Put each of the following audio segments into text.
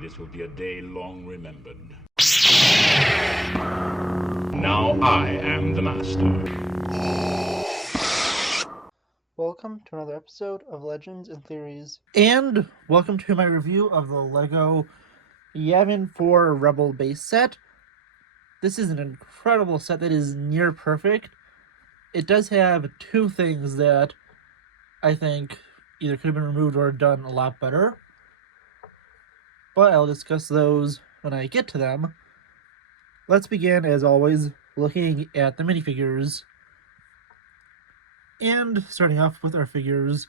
This will be a day long remembered. Now I am the master. Welcome to another episode of Legends and Theories. And welcome to my review of the LEGO Yavin 4 Rebel base set. This is an incredible set that is near perfect. It does have two things that I think either could have been removed or done a lot better. But I'll discuss those when I get to them. Let's begin, as always, looking at the minifigures. And starting off with our figures,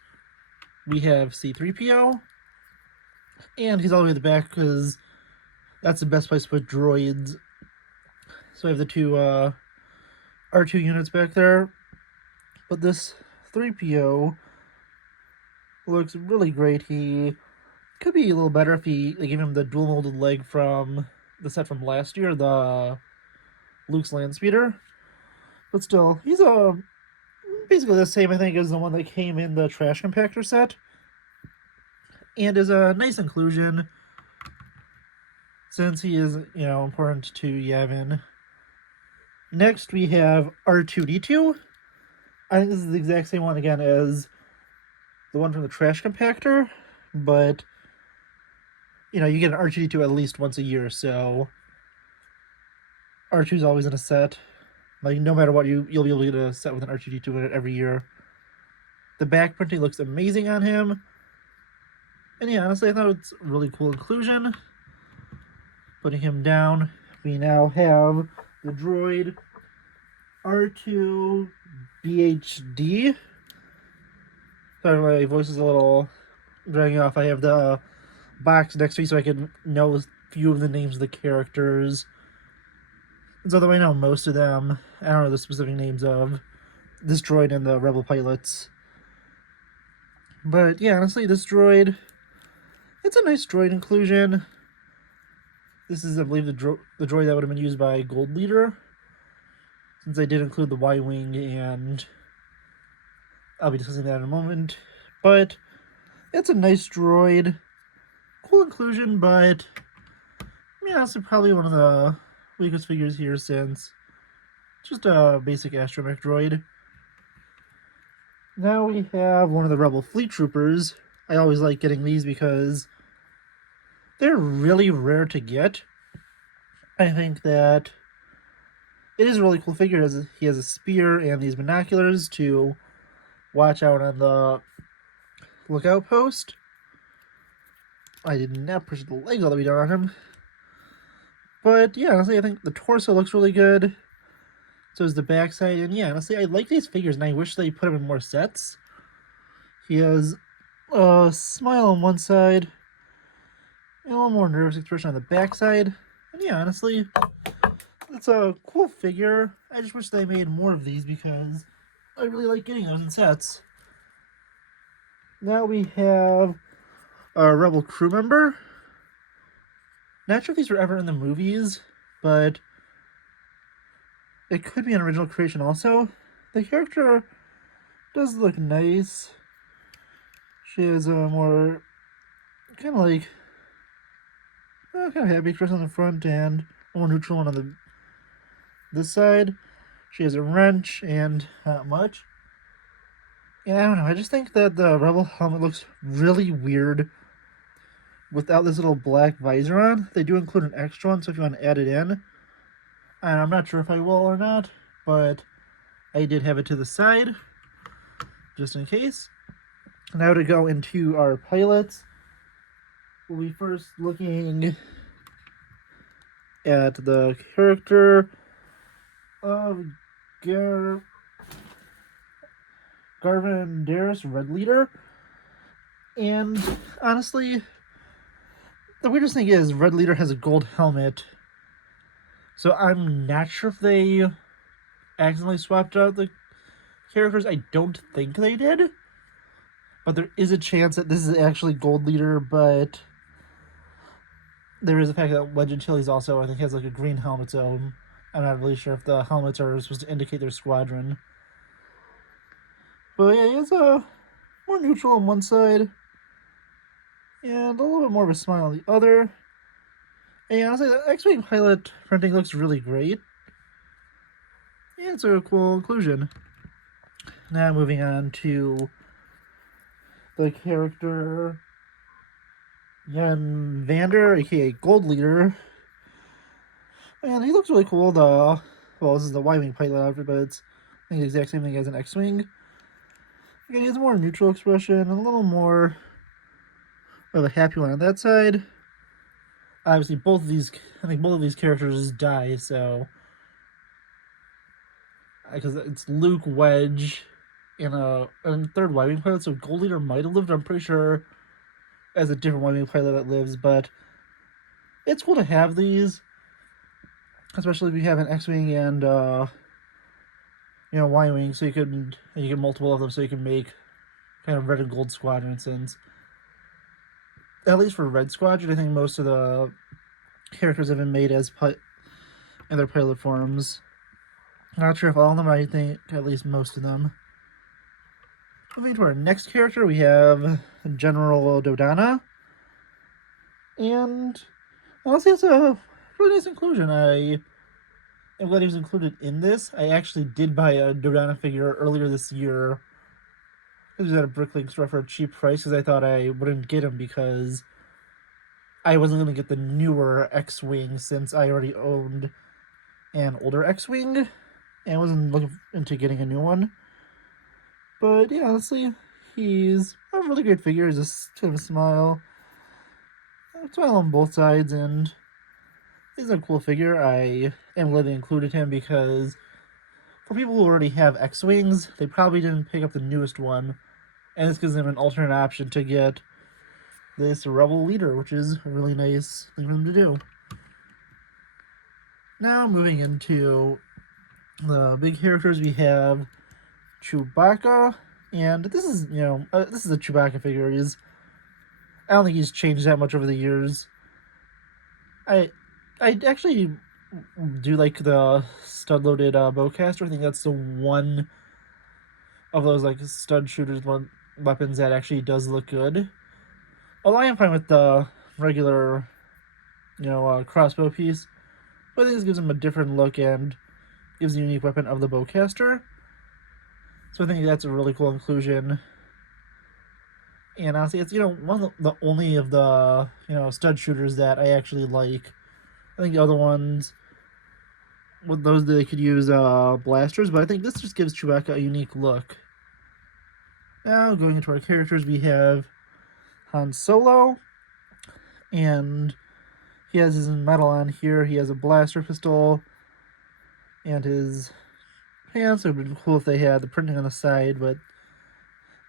we have C-3PO. And he's all the way at the back because that's the best place to put droids. So I have the two R2 units back there. But this 3PO looks really great. He could be a little better if they gave him the dual molded leg from the set from last year, the Luke's Landspeeder. But still, he's basically the same, I think, as the one that came in the Trash Compactor set. And is a nice inclusion since he is, important to Yavin. Next, we have R2-D2. I think this is the exact same one again as the one from the Trash Compactor, but you get an R2-D2 at least once a year, so R2 is always in a set. Like, no matter what, you'll be able to get a set with an R2-D2 in it every year. The back printing looks amazing on him. And yeah, honestly, I thought it's a really cool inclusion. Putting him down, we now have the droid R2 BHD. Sorry, my voice is a little dragging off. I have the box next to me so I can know a few of the names of the characters. And so that I know most of them. I don't know the specific names of this droid and the Rebel pilots. But yeah, honestly, this droid, it's a nice droid inclusion. This is, I believe, the droid that would have been used by Gold Leader, since I did include the Y-Wing, and I'll be discussing that in a moment. But it's a nice droid. Cool inclusion, but yeah, it's probably one of the weakest figures here since it's just a basic astromech droid. Now we have one of the Rebel Fleet Troopers. I always like getting these because they're really rare to get. I think that it is a really cool figure as he has a spear and these binoculars to watch out on the lookout post. I did not push the legs all the way down on him. But yeah, honestly, I think the torso looks really good. So is the backside. And yeah, honestly, I like these figures and I wish they put him in more sets. He has a smile on one side and a little more nervous expression on the backside. And yeah, honestly, it's a cool figure. I just wish they made more of these because I really like getting those in sets. Now we have a Rebel crew member. Not sure if these were ever in the movies, but it could be an original creation also. The character does look nice. She has a more kind of like kind of happy expression on the front and a more neutral one on this side. She has a wrench and not much. And I don't know, I just think that the Rebel helmet looks really weird without this little black visor on. They do include an extra one, so if you want to add it in. And I'm not sure if I will or not, but I did have it to the side, just in case. Now to go into our pilots, we'll be first looking at the character of Garvin Darris, Red Leader. And honestly, the weirdest thing is Red Leader has a gold helmet. So I'm not sure if they accidentally swapped out the characters. I don't think they did. But there is a chance that this is actually Gold Leader, but there is the fact that Legend Chili's also, I think, has like a green helmet, so I'm not really sure if the helmets are supposed to indicate their squadron. But yeah, he has a more neutral on one side and a little bit more of a smile on the other. And honestly, the X-Wing pilot printing looks really great. Yeah, it's a cool inclusion. Now moving on to the character Jan Vander, aka Gold Leader. And he looks really cool. This is the Y-Wing pilot outfit, but it's I think the exact same thing as an X-Wing. Again, he has a more neutral expression, a little more of a happy one on that side. Obviously, I think both of these characters die, so because it's Luke, Wedge, and a third Y-Wing pilot. So Gold Leader might have lived. I'm pretty sure as a different Y-Wing pilot that lives, but it's cool to have these, especially if you have an X-Wing and Y-Wing, so you get multiple of them, so you can make kind of red and gold squadron. Since at least for Red Squadron, I think most of the characters have been made as in their pilot forms. Not sure if all of them, but I think at least most of them. Moving to our next character, we have General Dodonna. And honestly, it's a really nice inclusion. I am glad he was included in this. I actually did buy a Dodonna figure earlier this year. It was at a Bricklink store for a cheap price because I thought I wouldn't get him because I wasn't going to get the newer X-Wing since I already owned an older X-Wing and wasn't looking into getting a new one. But yeah, honestly, he's a really great figure. He's just kind of a smile on both sides, and he's a cool figure. I am glad they included him because for people who already have X-Wings, they probably didn't pick up the newest one, and this gives them an alternate option to get this Rebel Leader, which is a really nice thing for them to do. Now, moving into the big characters, we have Chewbacca, and this is this is a Chewbacca figure. I don't think he's changed that much over the years. I actually do like the stud loaded bowcaster. I think that's the one of those like stud shooters weapons that actually does look good. Although I am fine with the regular crossbow piece, but I think this gives him a different look and gives the unique weapon of the bowcaster. So I think that's a really cool inclusion. And honestly, it's one of the only of the stud shooters that I actually like. I think the other ones, with those they could use blasters, but I think this just gives Chewbacca a unique look. Now going into our characters, we have Han Solo, and he has his medal on here. He has a blaster pistol, and his pants. It would be cool if they had the printing on the side, but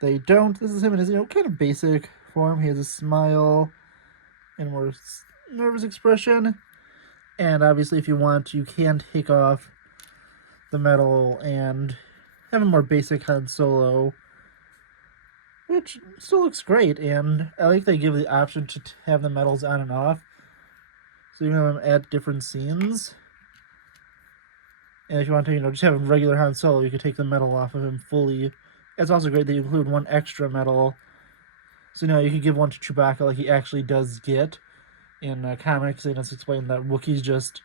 they don't. This is him in his kind of basic form. He has a smile and a more nervous expression. And obviously, if you want, you can take off the medal and have a more basic Han Solo, which still looks great. And I like they give the option to have the medals on and off, so you can have them at different scenes. And if you want to, just have a regular Han Solo, you could take the medal off of him fully. It's also great that you include one extra medal, so you could give one to Chewbacca like he actually does get in comics. And it's explained that Wookiees just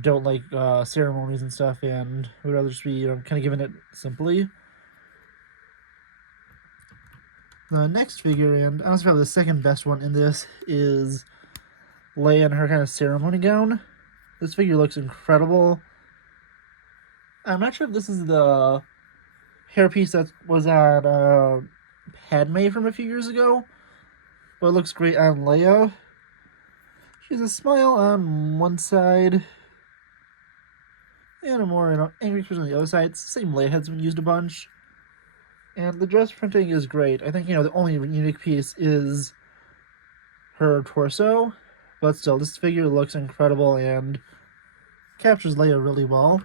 don't like ceremonies and stuff, and would rather just be kind of giving it simply. The next figure, and honestly probably the second best one in this, is Leia in her kind of ceremony gown. This figure looks incredible. I'm not sure if this is the hairpiece that was on Padme from a few years ago, but it looks great on Leia. She has a smile on one side and a more angry expression on the other side. It's the same Leia head's been used a bunch. And the dress printing is great. I think, the only unique piece is her torso, but still, this figure looks incredible and captures Leia really well.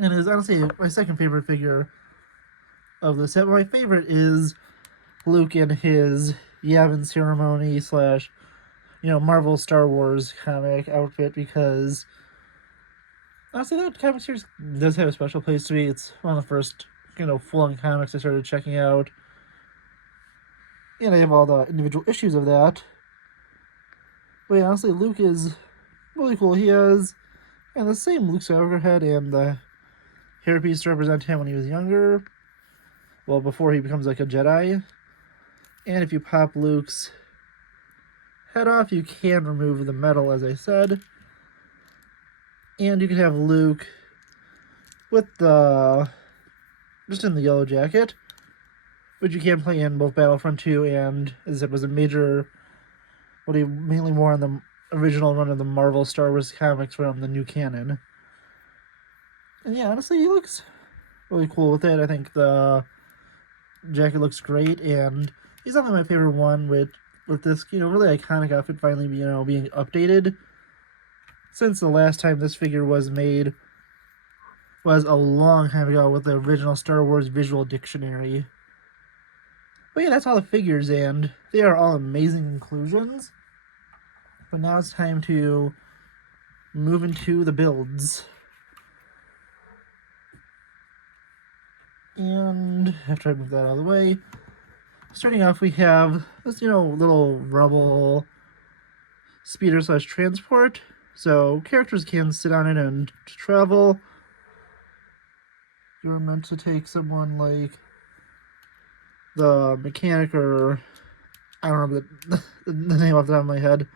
And is honestly my second favorite figure of the set. My favorite is Luke in his Yavin ceremony / Marvel Star Wars comic outfit, because honestly that comic series does have a special place to me. It's one of the first full-on comics I started checking out, and I have all the individual issues of that. But yeah, honestly, Luke is really cool. He has the same Luke Skywalker head and the hairpiece to represent him when he was younger. Well, before he becomes like a Jedi. And if you pop Luke's head off, you can remove the metal, as I said. And you can have Luke with the just in the yellow jacket, which you can play in both Battlefront 2 and, as I said, was a major, what he mainly wore on the original run of the Marvel Star Wars comics from the new canon. And yeah, honestly, he looks really cool with it. I think the jacket looks great, and he's definitely my favorite one with this, really iconic outfit finally, being updated. Since the last time this figure was made was a long time ago with the original Star Wars visual dictionary. But yeah, that's all the figures, and they are all amazing inclusions. But now it's time to move into the builds. And after I move that out of the way, starting off we have this, little Rebel speeder / transport. So characters can sit on it and travel. You're meant to take someone like the mechanic, or I don't remember the name off the top of my head.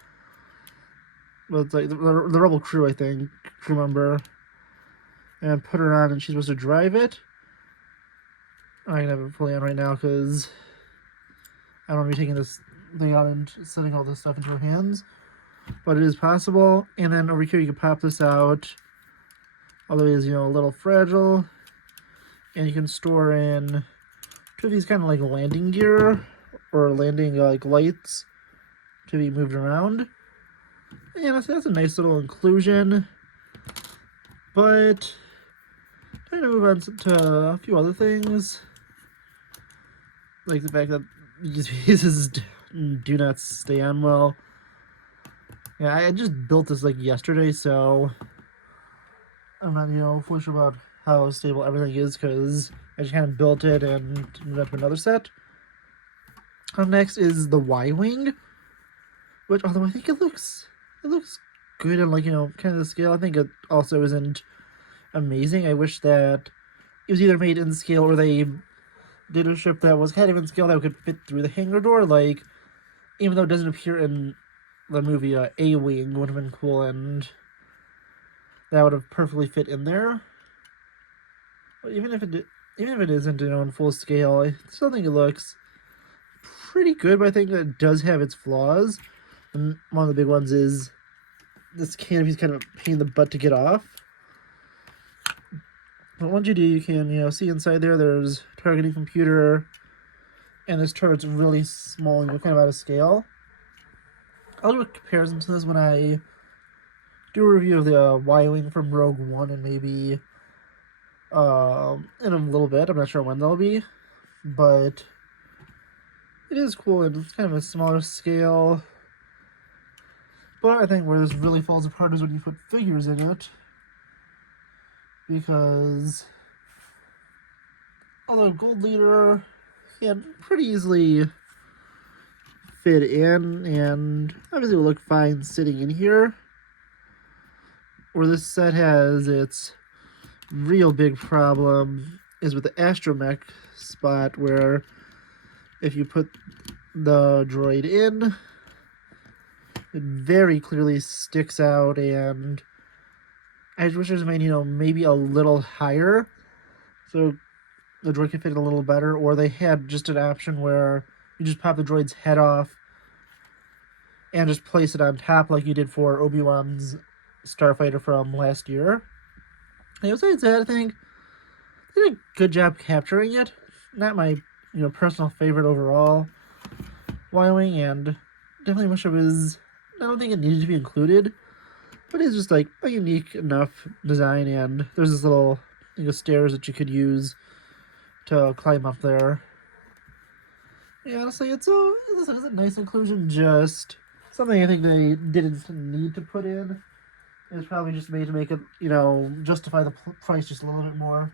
But it's like the Rebel crew, I think, crew member. And put her on, and she's supposed to drive it. I can have it fully on right now because I don't want to be taking this thing out and setting all this stuff into her hands. But it is possible. And then over here you can pop this out. Although it is, a little fragile. And you can store in two of these kind of like landing gear or landing like lights to be moved around. And that's a nice little inclusion. But I'm going to move on to a few other things. Like the fact that these pieces do not stay on well. Yeah, I just built this like yesterday, so I'm not, fully sure about how stable everything is because I just kind of built it and moved up to another set. Up next is the Y-Wing, which, although I think it looks good and like, kind of the scale, I think it also isn't amazing. I wish that it was either made in scale or they did a ship that was kind of in scale that could fit through the hangar door. Like, even though it doesn't appear in the movie, A-Wing would have been cool, and that would have perfectly fit in there. But even if it isn't, in full scale, I still think it looks pretty good. But I think that it does have its flaws. And one of the big ones is this canopy's kind of a pain in the butt to get off. But once you do, you can, see inside there, there's a targeting computer, and this turret's really small and kind of out of scale. I'll do a comparison to this when I do a review of the Y-Wing from Rogue One, and maybe in a little bit. I'm not sure when that'll be, but it is cool, and it's kind of a smaller scale. But I think where this really falls apart is when you put figures in it. Because although Gold Leader can pretty easily fit in, and obviously will look fine sitting in here, where this set has its real big problem is with the astromech spot, where if you put the droid in, it very clearly sticks out, and I wish it was made, maybe a little higher, so the droid could fit a little better, or they had just an option where you just pop the droid's head off and just place it on top like you did for Obi-Wan's Starfighter from last year. And besides that, I think they did a good job capturing it. Not my, personal favorite overall Y-Wing, and definitely wish it was, I don't think it needed to be included, but it's just like a unique enough design, and there's this little stairs that you could use to climb up there. Yeah, honestly, it's a nice inclusion, just something I think they didn't need to put in. It's probably just made to make it, justify the price just a little bit more.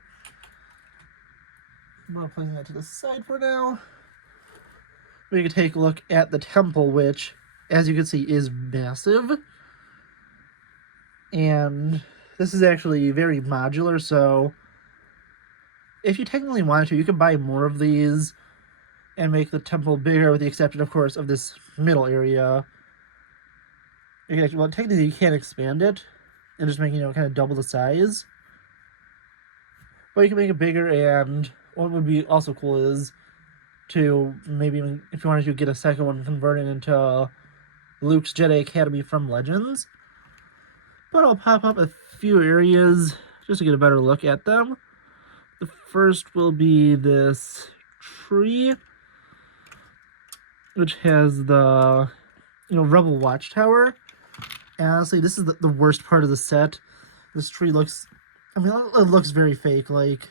I'm not putting that to the side for now. We can take a look at the temple, which as you can see, is massive. And this is actually very modular, so if you technically wanted to, you could buy more of these and make the temple bigger, with the exception, of course, of this middle area. You can actually, well, technically you can't expand it and just make, kind of double the size. But you can make it bigger, and what would be also cool is to maybe, if you wanted to, get a second one, convert it into Luke's Jedi Academy from Legends. But I'll pop up a few areas just to get a better look at them. The first will be this tree, which has the, Rebel Watchtower. And honestly, this is the worst part of the set. This tree looks, it looks very fake. Like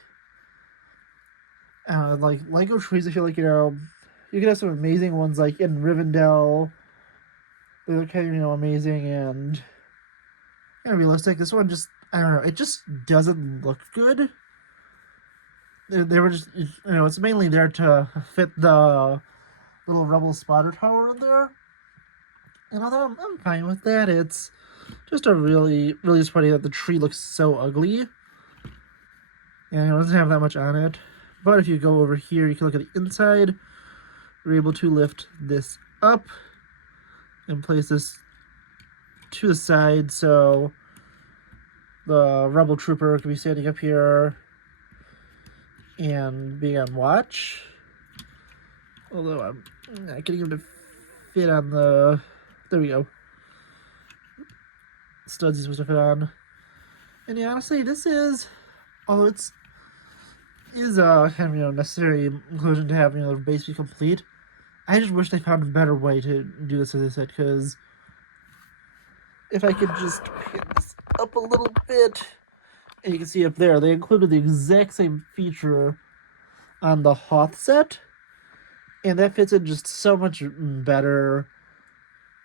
Lego trees, I feel like, you can have some amazing ones, like in Rivendell. They look kind of, amazing and realistic. This one just, I don't know, it just doesn't look good. They were just, it's mainly there to fit the little Rebel spotter tower in there. And although I'm fine with that, it's just a really funny that the tree looks so ugly. And it doesn't have that much on it. But if you go over here, you can look at the inside. We're able to lift this up and place this to the side, so the Rebel Trooper can be standing up here and being on watch. Although I'm not getting him to fit on the... There we go. Studs he's supposed to fit on. And yeah, honestly, this is... Although it's a kind of, necessary inclusion to have, the base be complete, I just wish they found a better way to do this, as I said, because if I could just pin this up a little bit, and you can see up there, they included the exact same feature on the Hoth set, and that fits in just so much better,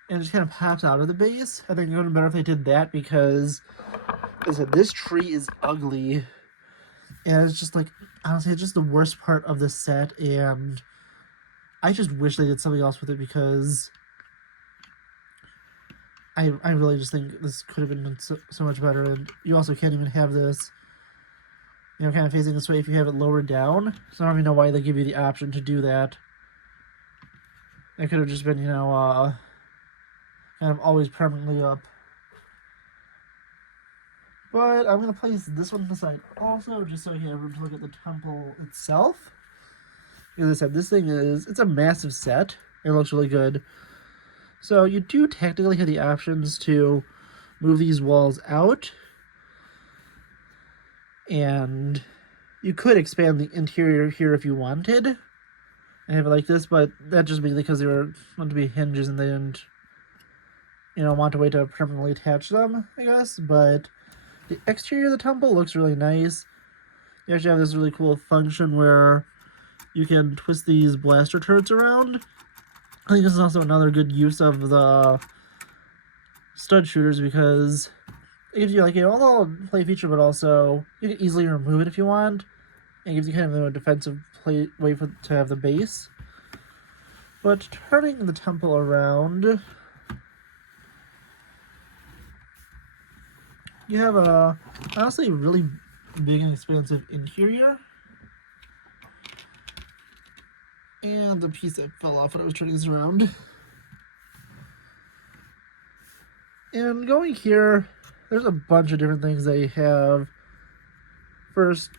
and it just kind of pops out of the base. I think it would have been better if they did that, because, as I said, this tree is ugly, and it's just like, honestly, it's just the worst part of the set, and I just wish they did something else with it, because I really just think this could have been so much better. And you also can't even have this, kind of facing this way if you have it lowered down. So I don't even know why they give you the option to do that. It could have just been, kind of always permanently up. But I'm going to place this one aside also, just so you have room to look at the temple itself. As I said, this thing it's a massive set. It looks really good. So you do technically have the options to move these walls out. And you could expand the interior here if you wanted. And have it like this, but that just mainly because they were meant to be hinges and they didn't, want a way to permanently attach them, I guess. But the exterior of the temple looks really nice. You actually have this really cool function where you can twist these blaster turrets around. I think this is also another good use of the stud shooters, because it gives you like a little play feature, but also you can easily remove it if you want. And it gives you kind of a defensive way to have the base. But turning the temple around, you have a honestly really big and expansive interior. And the piece that fell off when I was turning this around. And going here, there's a bunch of different things they have. First,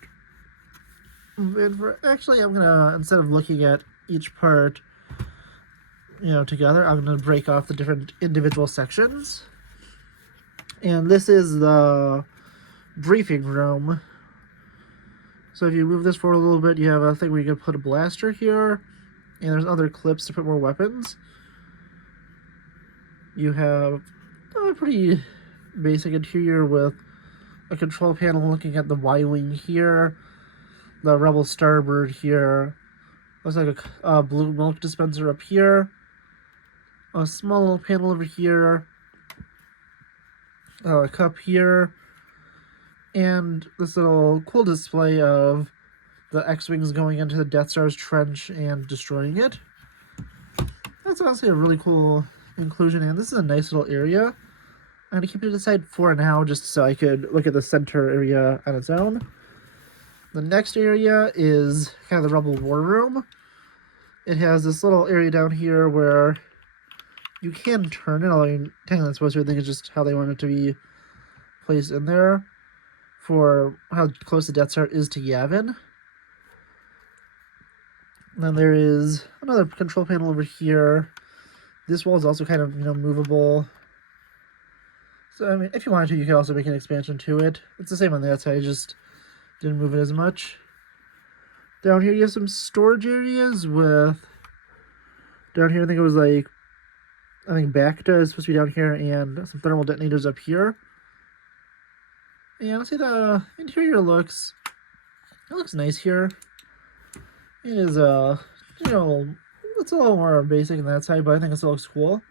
actually, I'm gonna, instead of looking at each part, together, I'm gonna break off the different individual sections. And this is the briefing room. So if you move this forward a little bit, you have a thing where you can put a blaster here, and there's other clips to put more weapons. You have a pretty basic interior with a control panel looking at the Y-wing here, the Rebel starboard here, looks like a blue milk dispenser up here, a small little panel over here, a cup here, and this little cool display of the X-Wings going into the Death Star's trench and destroying it. That's honestly a really cool inclusion, and this is a nice little area. I'm going to keep it aside for now just so I could look at the center area on its own. The next area is kind of the Rebel War Room. It has this little area down here where you can turn it, although you're technically not supposed to. I think it's just how they want it to be placed in there for how close the Death Star is to Yavin. And then there is another control panel over here. This wall is also kind of, movable. So, I mean, if you wanted to, you could also make an expansion to it. It's the same on that side, I just didn't move it as much. Down here, you have some storage areas with... Down here, I think it was like... I think Bacta is supposed to be down here, and some thermal detonators up here. And let's see, the interior looks... It looks nice here. It is, it's a little more basic on that side, but I think it still looks cool.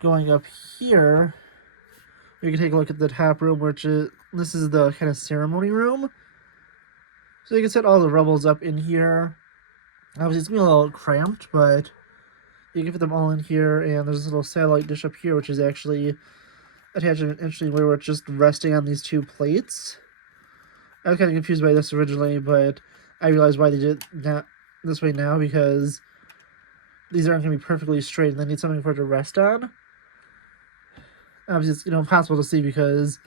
Going up here, you can take a look at the top room, which is... This is the kind of ceremony room. So you can set all the rebels up in here. Obviously, it's going to be a little cramped, but you can fit them all in here. And there's this little satellite dish up here, which is actually attached in an interesting way where it's just resting on these two plates. I was kind of confused by this originally, but I realized why they did that this way now, because these aren't going to be perfectly straight, and they need something for it to rest on. Obviously, it's impossible to see because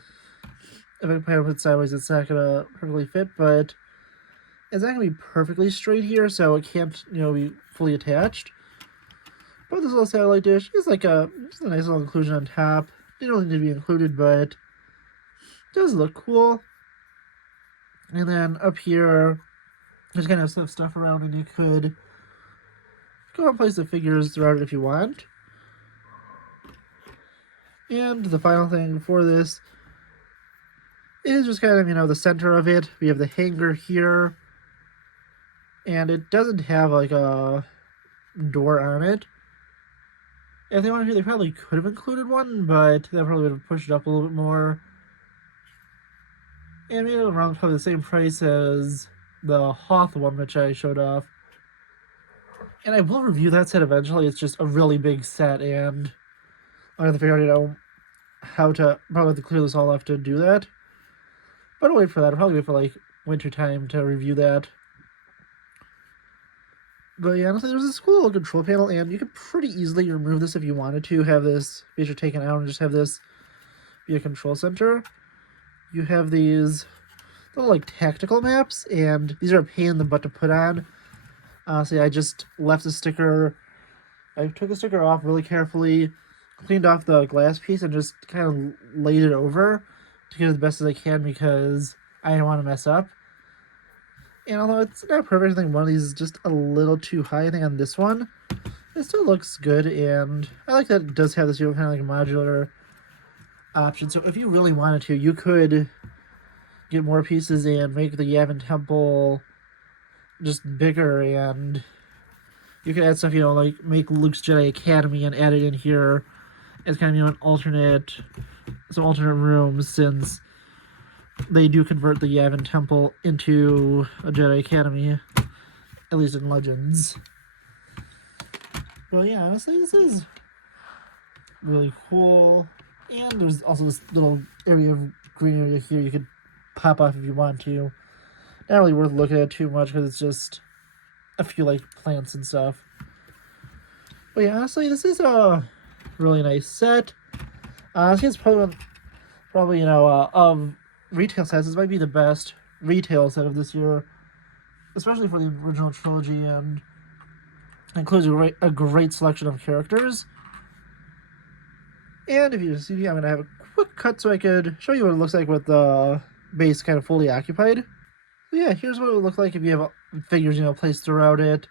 if I put it sideways, it's not going to perfectly fit, but it's not going to be perfectly straight here, so it can't, be fully attached. But this little satellite dish is like just a nice little inclusion on top. Didn't really need to be included, but it does look cool. And then up here, there's kind of some stuff around, and you could go and place the figures throughout it if you want. And the final thing for this is just kind of, the center of it. We have the hanger here. And it doesn't have, like, a door on it. If they wanted to, they probably could have included one, but that probably would have pushed it up a little bit more. And made it around probably the same price as the Hoth one, which I showed off. And I will review that set eventually. It's just a really big set, and I have to figure out, how to probably have to clear this all off to do that. But I'll wait for that. I'll probably wait for, like, winter time to review that. But yeah, honestly, there's this cool little control panel, and you could pretty easily remove this if you wanted to, have this feature taken out and just have this be a control center. You have these little, like, tactical maps, and these are a pain in the butt to put on. Honestly, I just left the sticker... I took the sticker off really carefully, cleaned off the glass piece, and just kind of laid it over to get it as best as I can because I didn't want to mess up. And although it's not perfect, I think one of these is just a little too high. I think on this one, it still looks good, and I like that it does have this kind of like a modular option. So if you really wanted to, you could get more pieces and make the Yavin Temple just bigger, and you could add stuff, like make Luke's Jedi Academy and add it in here as kind of, some alternate rooms, since they do convert the Yavin Temple into a Jedi Academy, at least in Legends. But yeah, honestly, this is really cool. And there's also this little area of green area here you could pop off if you want to. Not really worth looking at too much because it's just a few, like, plants and stuff. But yeah, honestly, this is a really nice set. I think it's probably of retail sets, this might be the best retail set of this year, especially for the original trilogy, and includes a great selection of characters. And if you see me, I'm going to have a quick cut so I could show you what it looks like with the base kind of fully occupied. So yeah, here's what it would look like if you have figures, placed throughout it.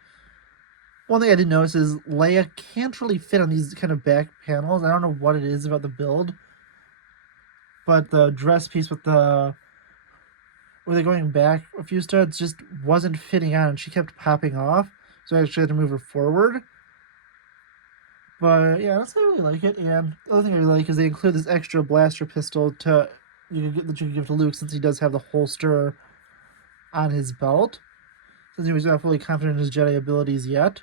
One thing I did notice is Leia can't really fit on these kind of back panels. I don't know what it is about the build, but the dress piece with where they're going back a few studs just wasn't fitting on, and she kept popping off, so I actually had to move her forward. But yeah, that's how I really like it. And the other thing I really like is they include this extra blaster pistol that you can give to Luke, since he does have the holster on his belt, since he was not fully confident in his Jedi abilities yet.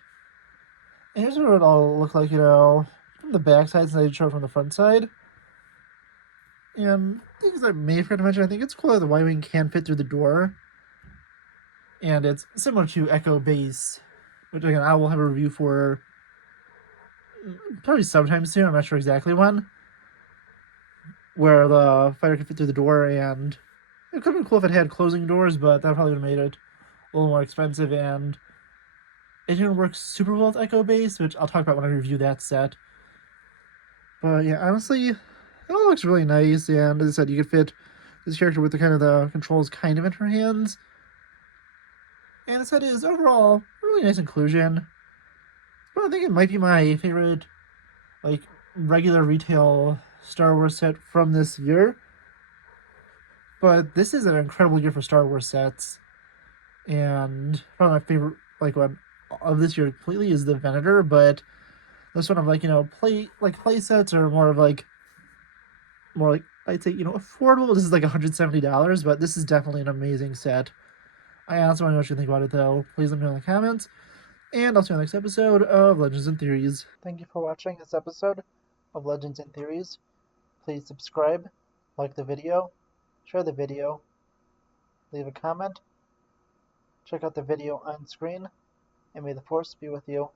And here's what it all look like, from the back side since I did show it from the front side. And things I may forget to mention, I think it's cool that the Y-Wing can fit through the door. And it's similar to Echo Base, which again I will have a review for probably sometime soon, I'm not sure exactly when, where the fighter can fit through the door, and it could have been cool if it had closing doors, but that probably would have made it a little more expensive, and it didn't work super well with Echo Base, which I'll talk about when I review that set. But yeah, honestly, it all looks really nice, and as I said, you could fit this character with the kind of the controls kind of in her hands. And the set is overall a really nice inclusion. But I think it might be my favorite, like, regular retail Star Wars set from this year. But this is an incredible year for Star Wars sets. And probably my favorite, like, one of this year completely is the Venator, but this one of, like, play sets are more like, I'd say, affordable. This is like $170, but this is definitely an amazing set. I also want to know what you think about it, though. Please let me know in the comments. And I'll see you on the next episode of Legends and Theories. Thank you for watching this episode of Legends and Theories. Please subscribe, like the video, share the video, leave a comment, check out the video on screen, and may the Force be with you.